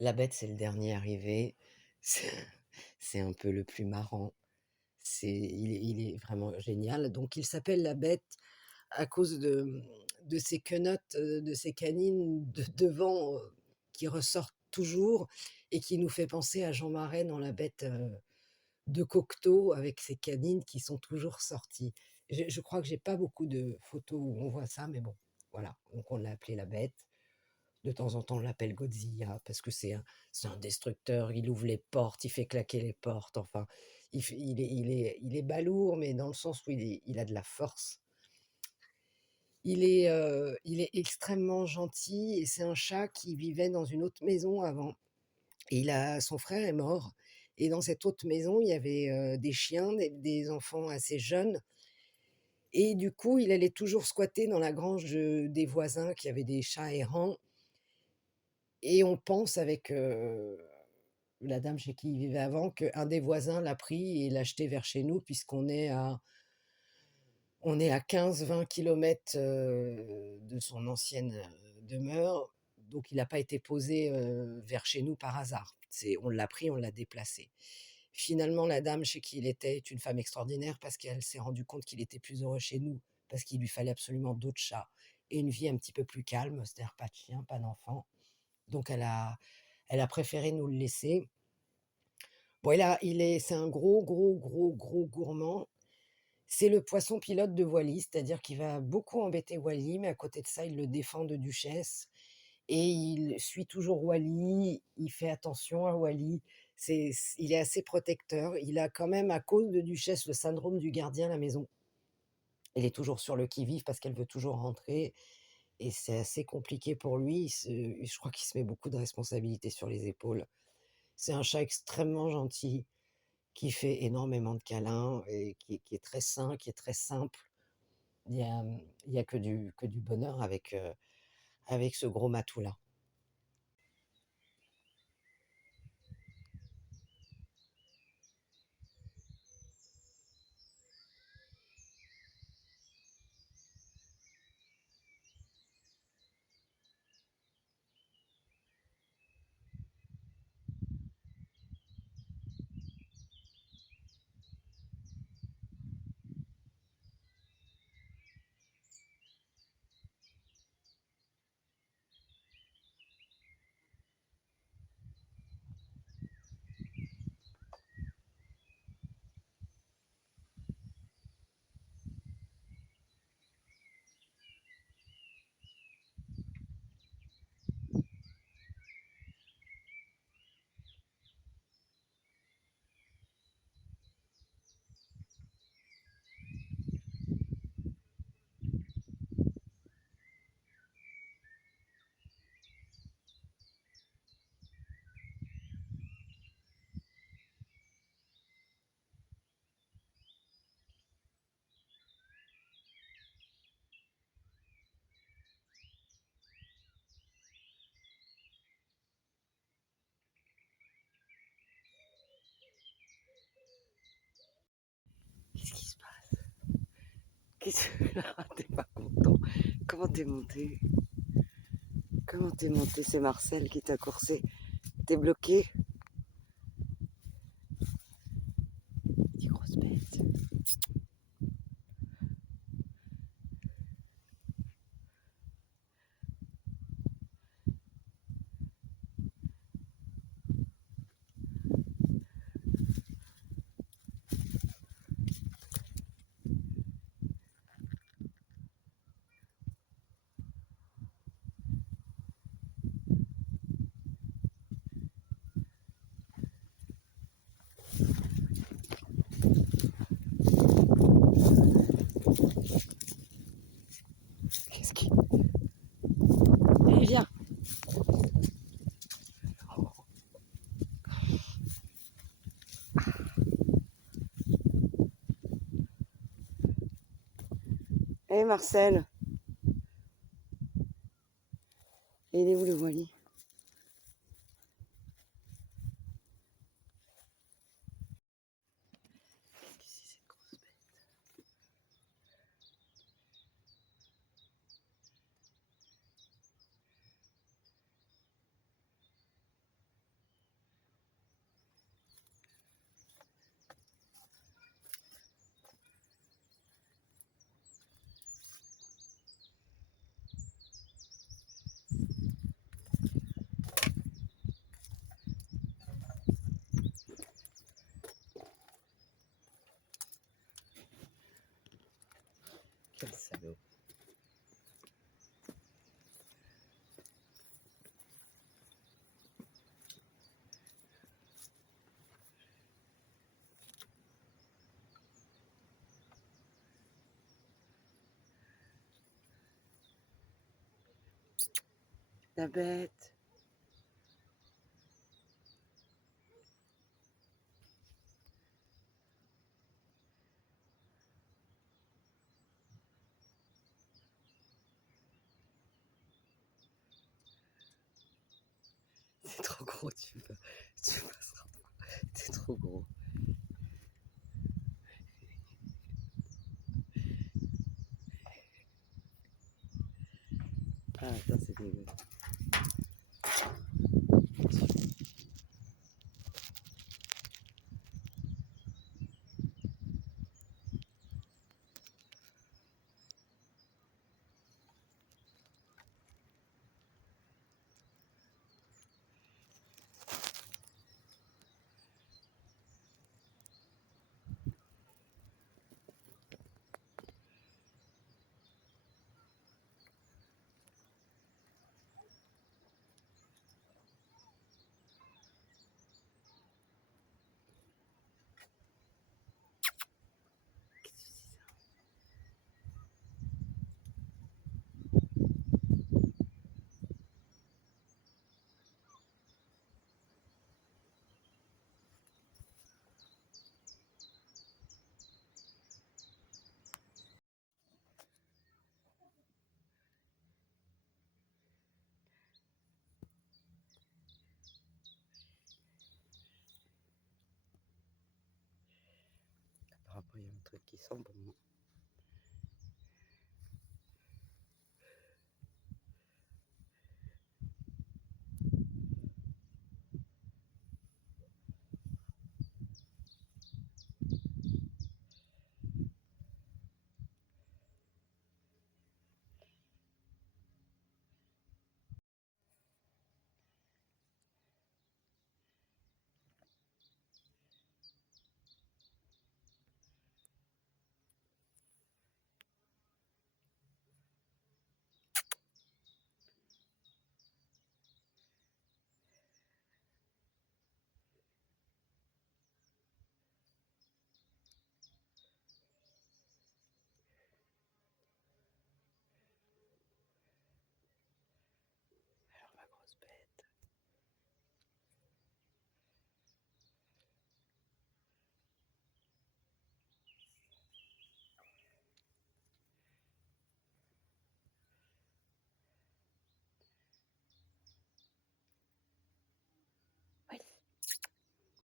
La bête, c'est le dernier arrivé. C'est c'est un peu le plus marrant. Il est vraiment génial. Donc il s'appelle la bête à cause de ses quenottes, de ses canines de devant, qui ressortent toujours et qui nous fait penser à Jean Marais dans La Bête, de Cocteau avec ses canines qui sont toujours sorties. Je crois que j'ai pas beaucoup de photos où on voit ça, mais bon, voilà. Donc on l'a appelé la bête. De temps en temps, on l'appelle Godzilla parce que c'est un destructeur. Il ouvre les portes, il fait claquer les portes. Enfin, il est balourd, mais dans le sens où il a de la force. Il est extrêmement gentil et c'est un chat qui vivait dans une autre maison avant et son frère est mort et dans cette autre maison, il y avait, des chiens, des enfants assez jeunes et du coup, il allait toujours squatter dans la grange, des voisins qui avaient des chats errants et on pense avec, la dame chez qui il vivait avant, qu'un des voisins l'a pris et l'a jeté vers chez nous puisqu'on est à 15-20 kilomètres de son ancienne, demeure, donc il n'a pas été posé, vers chez nous par hasard. On l'a pris, on l'a déplacé. Finalement, la dame chez qui il était est une femme extraordinaire parce qu'elle s'est rendue compte qu'il était plus heureux chez nous, parce qu'il lui fallait absolument d'autres chats et une vie un petit peu plus calme, c'est-à-dire pas de chien, pas d'enfant. Donc elle a préféré nous le laisser. Bon, c'est un gros, gros, gros, gros gourmand. C'est le poisson pilote de Wally, c'est-à-dire qu'il va beaucoup embêter Wally, mais à côté de ça, il le défend de Duchesse et il suit toujours Wally, il fait attention à Wally. Il est assez protecteur. Il a quand même, à cause de Duchesse, le syndrome du gardien à la maison. Il est toujours sur le qui-vive parce qu'elle veut toujours rentrer et c'est assez compliqué pour lui. Je crois qu'il se met beaucoup de responsabilités sur les épaules. C'est un chat extrêmement gentil qui fait énormément de câlins et qui est très sain, qui est très simple. Il y a que du bonheur avec ce gros matou-là. Qu'est-ce qui se passe? Qu'est-ce que t'es pas content? Comment t'es monté? Comment t'es monté? C'est Marcel qui t'a coursé. T'es bloqué? Dis grosse bête. Qu'est-ce qui... Allez, viens. Hé Marcel, il est où le Wally? La bête. C'est trop gros, tu passeras pas. C'est trop gros. Ah, ça c'est dégueu. Par rapport, il y a un truc qui sent bon.